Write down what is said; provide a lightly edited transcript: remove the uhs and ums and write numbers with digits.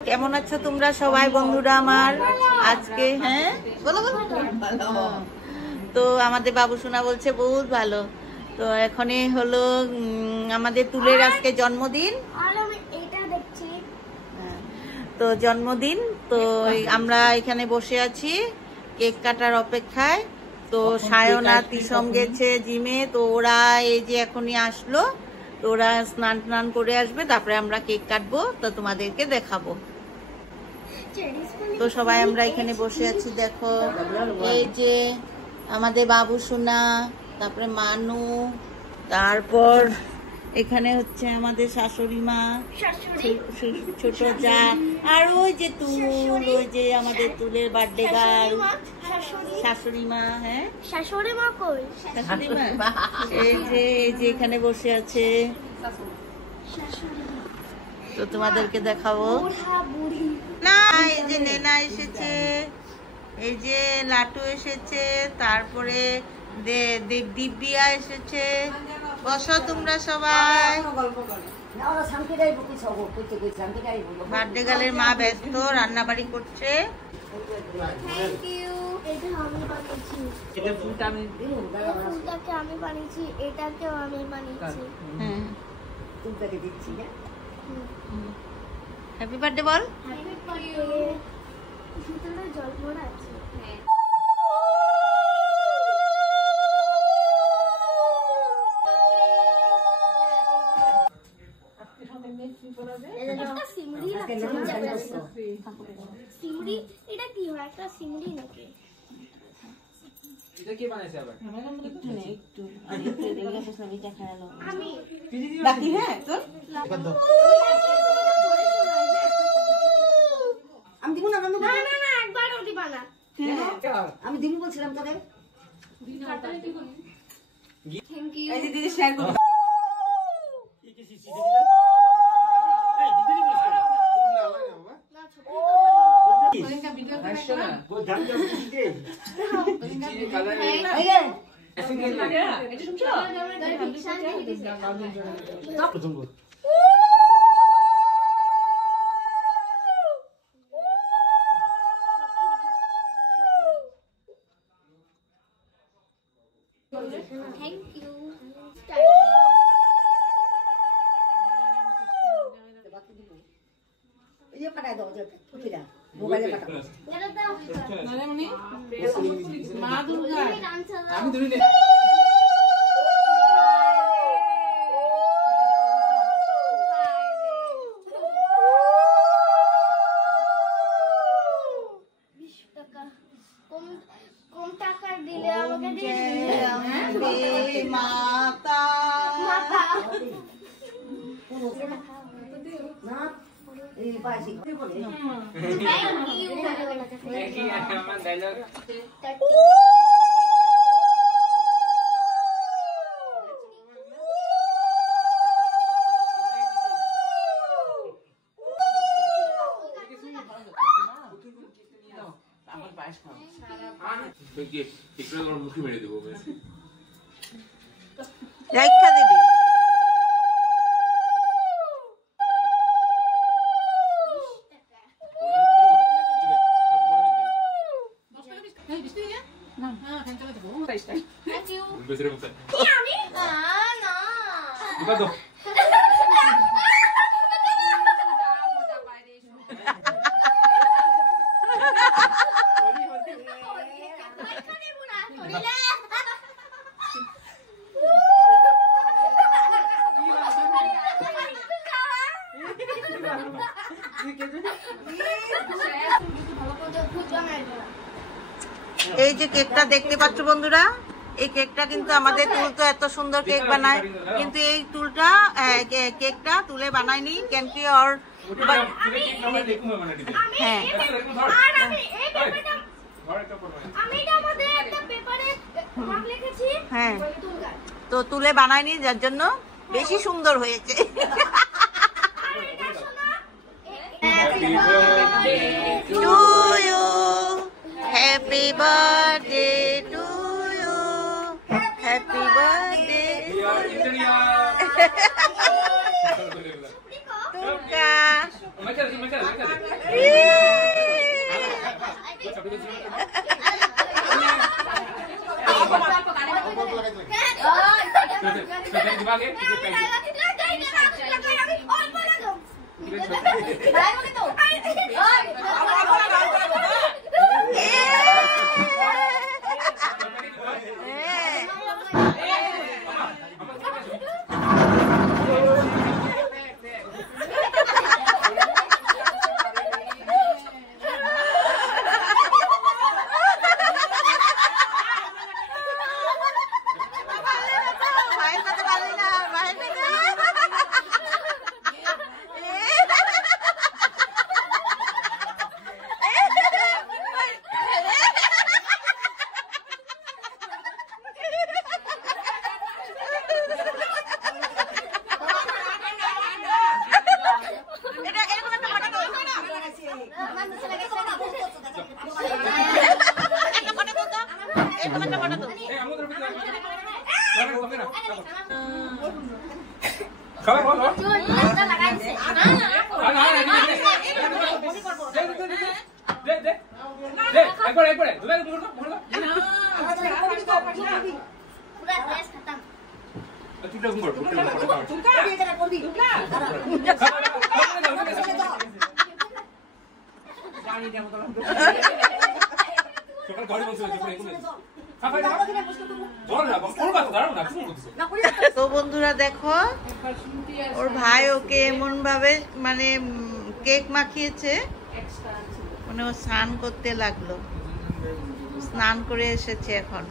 কেমন আছো তোমরা সবাই বন্ধুরা আমার? আজকে হ্যাঁ বলো বলো তো আমাদের বাবু সোনা বলছে বহুত ভালো। তো এখনই হলো আমাদের তুলের আজকে জন্মদিন। তো জন্মদিন তো আমরা এখানে বসে আছি কেক কাটার অপেক্ষায়। তো সায়না তিসম গেছে জিমে, তো ওরা এই যে এখনই আসলো। তো ওরা স্নান টান করে আসবে, তারপরে আমরা কেক কাটবো, তো তোমাদেরকে দেখাবো। তো সবাই আমরা এখানে বসে আছি, দেখো এই যে আমাদের বাবু সোনা, তারপরে মানু, তারপর এখানে হচ্ছে আমাদের শাশুড়ি মা, ছোট যা, আর ওই যে তুল, ওই যে আমাদের তুলের বার্থডে গার্ল শাশুড়ি মা। হ্যাঁ শাশুড়ি মা কই? শাশুড়ি মা এই যে এখানে বসে আছে। তো তোমাদেরকে দেখাবো না। এই যে নেনা এসেছে, এই যে লাটু এসেছে, তারপরে দিব্যিয়া এসেছে। বসো তোমরা সবাই। বার্থডে গার্লের মা ব্যস্ত, রান্না বাড়ি করছে। হ্যাপি বার্থডে বল। এটা কি হয়? একটা সিমড়ি নাকি? এটা কি বানাইছে আবার? একটু নে, একটু দেখলে প্রশ্ন এটা খেলালো আমি বাকি। হ্যাঁ তো আমি দিব না, না না একবারও দিবা না। আমি দিব বলছিলাম তোরে। Thank you. এই যে দিদি শেয়ার করো। কি কি সিসি দেখি এই দিদি নি বলছ না বাবা না ছোট ওইটা ভিডিও করে না গো জান যাও দিদি দে দিদি কালার এই গে এসে লাগে এটা শুনছো না প্রথম গো। Thank you. ये पढ़ा दो जो पुतिला मोबाइल में पढ़ा मेरा दाओ नाले मनी मां दुर्गा আমি ধরে নে কম টাকা দিলে আমাকে দিয়ে মাতা মাতা না এই পাশে কি বলে দেখি আমার ডায়লগ আমার পাশ খাও দেখি একটু আমার মুখে মেরে দেব রাইখা দিবি। এই যে কেকটা দেখতে পাচ্ছ বন্ধুরা, এই কেকটা কিন্তু আমাদের তুল তো এত সুন্দর কেক বানায়, কিন্তু এই তুলটা কেকটা তুলে বানায়নি কেন কি ওর হ্যাঁ হ্যাঁ তো তুলে বানায়নি, যার জন্য বেশি সুন্দর হয়েছে। To you happy birthday to you happy birthday তুকা তো বন্ধুরা দেখো ওর ভাই ওকে এমন ভাবে মানে কেক মাখিয়েছে, মানে ও স্নান করতে লাগলো। স্নান করে এসেছে এখন।